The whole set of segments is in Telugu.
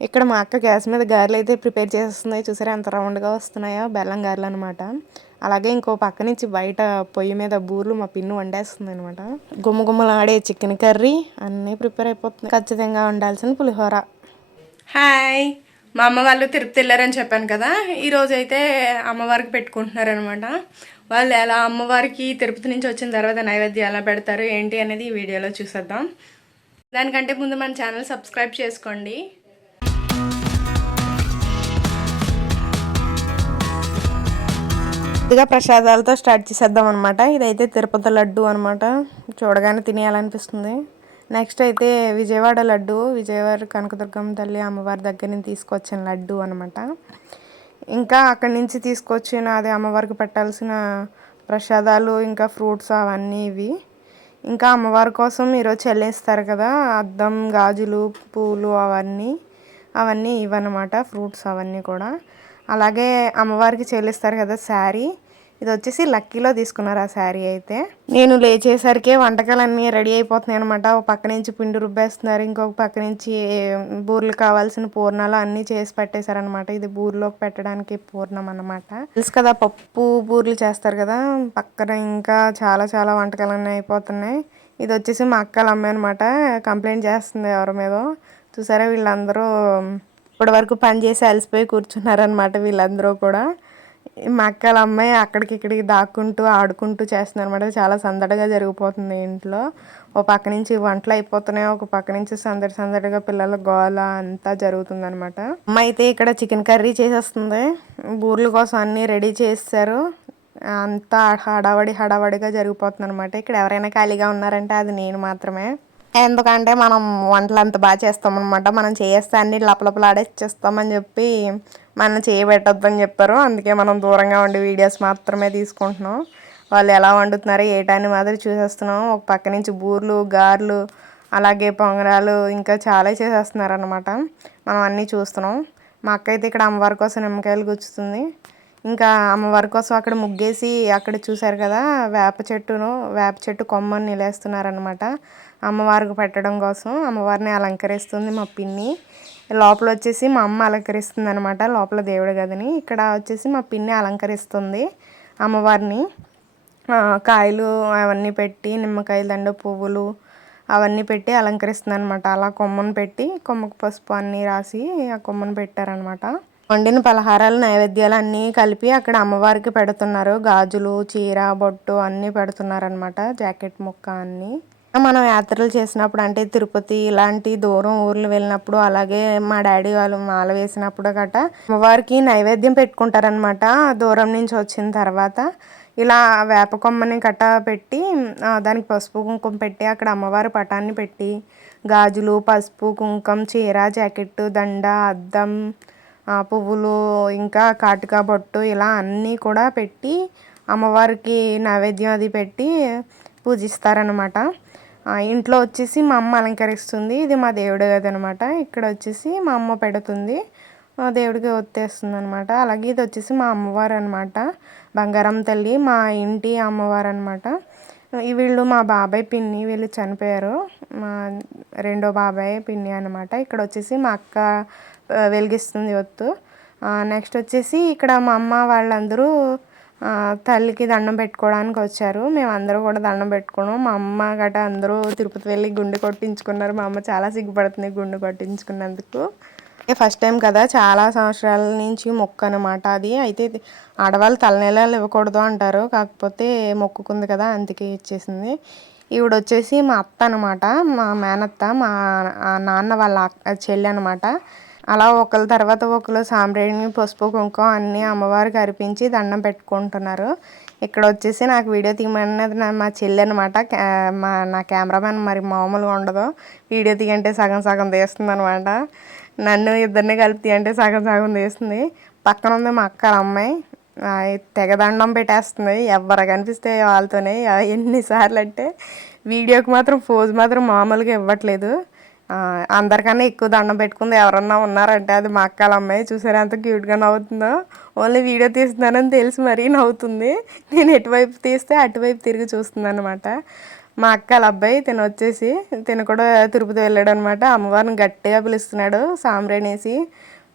ఇక్కడ మా అక్క గ్యాస్ మీద గారెలు అయితే ప్రిపేర్ చేస్తున్నాయి చూసారా ఎంత రౌండ్గా వస్తున్నాయో? బెల్లం గారెలు అనమాట అలాగే ఇంకో పక్క నుంచి బయట పొయ్యి మీద బూర్లు మా పిన్ను వండేస్తుంది అనమాట గుమ్మ చికెన్ కర్రీ అన్నీ ప్రిపేర్ అయిపోతుంది ఖచ్చితంగా ఉండాల్సిన పులిహోర. హాయ్! మా అమ్మ వాళ్ళు తిరుపతి వెళ్ళారని చెప్పాను కదా? ఈరోజు అయితే అమ్మవారికి పెట్టుకుంటున్నారనమాట వాళ్ళు ఎలా అమ్మవారికి తిరుపతి నుంచి వచ్చిన తర్వాత నైవేద్యం ఎలా పెడతారు ఏంటి అనేది ఈ వీడియోలో చూసేద్దాం. దానికంటే ముందు మన ఛానల్ సబ్స్క్రైబ్ చేసుకోండి. ముందుగా ప్రసాదాలతో స్టార్ట్ చేసేద్దాం అనమాట ఇదైతే తిరుపతి లడ్డు అనమాట చూడగానే తినేయాలనిపిస్తుంది. నెక్స్ట్ అయితే విజయవాడ లడ్డు విజయవాడ కనకదుర్గమ్మ తల్లి అమ్మవారి దగ్గర నుంచి తీసుకొచ్చిన లడ్డు అనమాట ఇంకా అక్కడి నుంచి తీసుకొచ్చిన అదే అమ్మవారికి పెట్టాల్సిన ప్రసాదాలు ఇంకా ఫ్రూట్స్ అవన్నీ ఇవి. ఇంకా అమ్మవారి కోసం ఈరోజు చెల్లిస్తారు కదా అద్దం గాజులు పూలు అవన్నీ అవన్నీ ఇవన్నమాట ఫ్రూట్స్ అవన్నీ కూడా. అలాగే అమ్మవారికి చెల్లిస్తారు కదా శారీ. ఇది వచ్చేసి లక్కీలో తీసుకున్నారు ఆ శారీ అయితే. నేను లేచేసరికి వంటకాలన్నీ రెడీ అయిపోతున్నాయి అనమాట ఒక పక్క నుంచి పిండి రుబ్బేస్తున్నారు ఇంకొక పక్క నుంచి బూర్లు కావాల్సిన పూర్ణాలు అన్నీ చేసి పెట్టేశారనమాట ఇది బూర్లోకి పెట్టడానికి పూర్ణం అనమాట తెలుసు కదా పప్పు బూర్లు చేస్తారు కదా. పక్కన ఇంకా చాలా చాలా వంటకాలన్నీ అయిపోతున్నాయి. ఇది వచ్చేసి మా అక్కల అమ్మాయి అనమాట కంప్లైంట్ చేస్తుంది ఎవరి మీద. చూసారా వీళ్ళందరూ ఇప్పటి వరకు పని చేసి అలసిపోయి కూర్చున్నారనమాట వీళ్ళందరూ కూడా. మా అక్కల అమ్మాయి అక్కడికి ఇక్కడికి దాక్కుంటూ ఆడుకుంటూ చేస్తున్నారనమాట చాలా సందడిగా జరిగిపోతుంది ఇంట్లో. ఒక పక్క నుంచి వంటలు అయిపోతున్నాయి ఒక పక్క నుంచి సందడి సందడిగా పిల్లల గోల అంతా జరుగుతుంది అనమాట అమ్మ అయితే ఇక్కడ చికెన్ కర్రీ చేసేస్తుంది. బూర్ల కోసం అన్నీ రెడీ చేస్తారు. అంతా హడావడి హడావడిగా జరిగిపోతుంది అనమాట ఇక్కడ ఎవరైనా ఖాళీగా ఉన్నారంటే అది నేను మాత్రమే. ఎందుకంటే మనం వంటలు అంత బాగా చేస్తామన్నమాట. మనం చేస్తే అన్ని లపలపలాడేసేస్తామని చెప్పి మనం చేయబెట్టొద్దని చెప్పారు. అందుకే మనం దూరంగా ఉండి వీడియోస్ మాత్రమే తీసుకుంటున్నాం. వాళ్ళు ఎలా వండుతున్నారు ఏటాన్ని మాదిరి చూసేస్తున్నాం. ఒక పక్క నుంచి బూర్లు గారెలు అలాగే పొంగరాలు ఇంకా చాలా చేసేస్తున్నారు అనమాట మనం అన్నీ చూస్తున్నాం. మా అక్క అయితే ఇక్కడ అమ్మవారి కోసం నిమ్మకాయలు గుచ్చుతుంది. ఇంకా అమ్మవారి కోసం అక్కడ ముగ్గేసి అక్కడ చూశారు కదా వేప చెట్టును వేప చెట్టు కొమ్మని నిలేస్తున్నారనమాట అమ్మవారికి పెట్టడం కోసం అమ్మవారిని అలంకరిస్తుంది మా పిన్ని. లోపల వచ్చేసి మా అమ్మ అలంకరిస్తుంది అనమాట లోపల దేవుడి గదిని. ఇక్కడ వచ్చేసి మా పిన్ని అలంకరిస్తుంది అమ్మవారిని. కాయలు అవన్నీ పెట్టి నిమ్మకాయ దండ పువ్వులు అవన్నీ పెట్టి అలంకరిస్తుంది అనమాట అలా కొమ్మను పెట్టి కొమ్మకు పసుపు అన్నీ రాసి ఆ కొమ్మను పెట్టారనమాట వండిన పలహారాలు నైవేద్యాలు అన్నీ కలిపి అక్కడ అమ్మవారికి పెడుతున్నారు. గాజులు చీర బొట్టు అన్నీ పెడుతున్నారనమాట జాకెట్ ముక్క అన్నీ. మనం యాత్రలు చేసినప్పుడు అంటే తిరుపతి ఇలాంటి దూరం ఊర్లు వెళ్ళినప్పుడు అలాగే మా డాడీ వాళ్ళు మాల వేసినప్పుడు గట అమ్మవారికి నైవేద్యం పెట్టుకుంటారనమాట దూరం నుంచి వచ్చిన తర్వాత. ఇలా వేప కొమ్మని కట్ట పెట్టి దానికి పసుపు కుంకుమ పెట్టి అక్కడ అమ్మవారి పటాన్ని పెట్టి గాజులు పసుపు కుంకుమ చీర జాకెట్ దండ అద్దం పువ్వులు ఇంకా కాటుక బొట్టు ఇలా అన్నీ కూడా పెట్టి అమ్మవారికి నైవేద్యం అది పెట్టి పూజిస్తారనమాట ఇంట్లో వచ్చేసి మా అమ్మ అలంకరిస్తుంది. ఇది మా దేవుడి గది అనమాట ఇక్కడ వచ్చేసి మా అమ్మ పెడుతుంది. దేవుడికి ఒత్తేస్తుంది అనమాట అలాగే ఇది వచ్చేసి మా అమ్మవారు అనమాట బంగారం తల్లి మా ఇంటి అమ్మవారు అనమాట వీళ్ళు మా బాబాయ్ పిన్ని వీళ్ళు చనిపోయారు. మా రెండో బాబాయ్ పిన్ని అనమాట ఇక్కడ వచ్చేసి మా అక్క వెలిగిస్తుంది ఒత్తు. నెక్స్ట్ వచ్చేసి ఇక్కడ మా అమ్మ వాళ్ళందరూ తల్లికి దండం పెట్టుకోవడానికి వచ్చారు. మేము అందరూ కూడా దండం పెట్టుకున్నాం. మా అమ్మ గట అందరూ తిరుపతి వెళ్ళి గుండె కొట్టించుకున్నారు. మా అమ్మ చాలా సిగ్గుపడుతుంది గుండె కొట్టించుకున్నందుకు. ఫస్ట్ టైం కదా చాలా సంవత్సరాల నుంచి మొక్క అనమాట అది. అయితే ఆడవాళ్ళు తలనీలాలు ఇవ్వకూడదు అంటారు. కాకపోతే మొక్కుకుంది కదా అందుకే ఇచ్చేసింది. ఈవిడ వచ్చేసి మా అత్త అనమాట మా మేనత్త మా నాన్న వాళ్ళ చెల్లి అనమాట అలా ఒకరి తర్వాత ఒకరు సాంబ్రేణి పసుపు కుంకుమ అన్నీ అమ్మవారికి అర్పించి దండం పెట్టుకుంటున్నారు. ఇక్కడ వచ్చేసి నాకు వీడియో తీయమన్నది మా చెల్లి అనమాట మా నా కెమెరామెన్ మరి మామూలుగా ఉండదు. వీడియో తీయంటే సగం సగం తీస్తుంది అనమాట నన్ను ఇద్దరిని కలిపి అంటే సగం సగం తీస్తుంది. పక్కన ఉంది మా అక్క అమ్మాయి. తెగదండం పెట్టేస్తుంది. ఎవరు కనిపిస్తే వాళ్ళతోనే. ఎన్నిసార్లు అంటే వీడియోకి మాత్రం ఫోజ్ మాత్రం మామూలుగా ఇవ్వట్లేదు. అందరికన్నా ఎక్కువ దండం పెట్టుకుంది ఎవరన్నా ఉన్నారంటే అది మా అక్కల అమ్మాయి. చూసారా ఎంత క్యూట్గా నవ్వుతుందో. ఓన్లీ వీడియో తీస్తున్నానని తెలిసి మరీ నవ్వుతుంది. నేను ఎటువైపు తీస్తే అటువైపు తిరిగి చూస్తుంది అనమాట మా అక్క వాళ్ళ అబ్బాయి తిను వచ్చేసి తిను కూడా తిరుపతి వెళ్ళాడు అనమాట అమ్మవారిని గట్టిగా పిలుస్తున్నాడు సాంబ్రేనేసి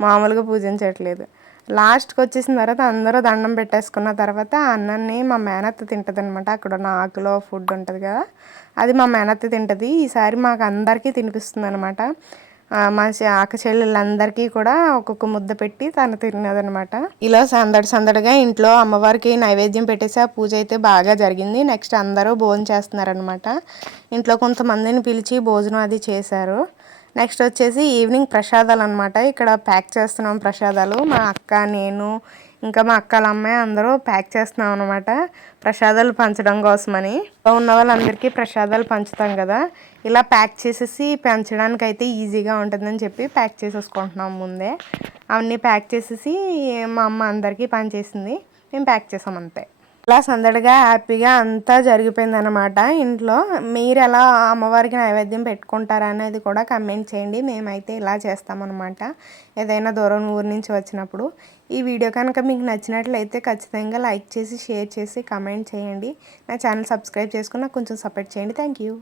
మామూలుగా పూజించట్లేదు. లాస్ట్కి వచ్చేసిన తర్వాత అందరూ దండం పెట్టేసుకున్న తర్వాత అన్నాన్ని మా మేనత్త తింటుంది అనమాట అక్కడ ఉన్న ఆకులో ఫుడ్ ఉంటుంది కదా అది మా మేనత్త తింటుంది. ఈసారి మాకు అందరికీ తినిపిస్తుంది అనమాట మా చె- అక్క చెల్లెళ్ళందరికీ కూడా ఒక్కొక్క ముద్ద పెట్టి తను తిన్నదనమాట. ఇలా సందడి సందడిగా ఇంట్లో అమ్మవారికి నైవేద్యం పెట్టేసి ఆ పూజ అయితే బాగా జరిగింది. నెక్స్ట్ అందరూ భోజనం చేస్తున్నారనమాట. ఇంట్లో కొంతమందిని పిలిచి భోజనం అది చేశారు. నెక్స్ట్ వచ్చేసి ఈవినింగ్ ప్రసాదాలు అనమాట ఇక్కడ ప్యాక్ చేస్తున్నాం ప్రసాదాలు. మా అక్క నేను ఇంకా మా అక్కల అమ్మాయి అందరూ ప్యాక్ చేస్తున్నాం అనమాట ప్రసాదాలు పంచడం కోసమని. ఉన్న వాళ్ళందరికీ ప్రసాదాలు పంచుతాం కదా. ఇలా ప్యాక్ చేసేసి పెంచడానికి అయితే ఈజీగా ఉంటుందని చెప్పి ప్యాక్ చేసేసుకుంటున్నాం ముందే. అవన్నీ ప్యాక్ చేసేసి మా అమ్మ అందరికీ పనిచేసింది. మేము ప్యాక్ చేసాం అంతే. ఇలా సందడిగా హ్యాపీగా అంతా జరిగిపోయింది అనమాట ఇంట్లో మీరు ఎలా అమ్మవారికి నైవేద్యం పెట్టుకుంటారా అనేది కూడా కమెంట్ చేయండి. మేమైతే ఇలా చేస్తామన్నమాట. ఏదైనా దూరం ఊరి నుంచి వచ్చినప్పుడు. ఈ వీడియో కనుక మీకు నచ్చినట్లయితే ఖచ్చితంగా లైక్ చేసి షేర్ చేసి కమెంట్ చేయండి. నా ఛానల్ సబ్స్క్రైబ్ చేసుకుని నాకు కొంచెం సపోర్ట్ చేయండి. Thank you.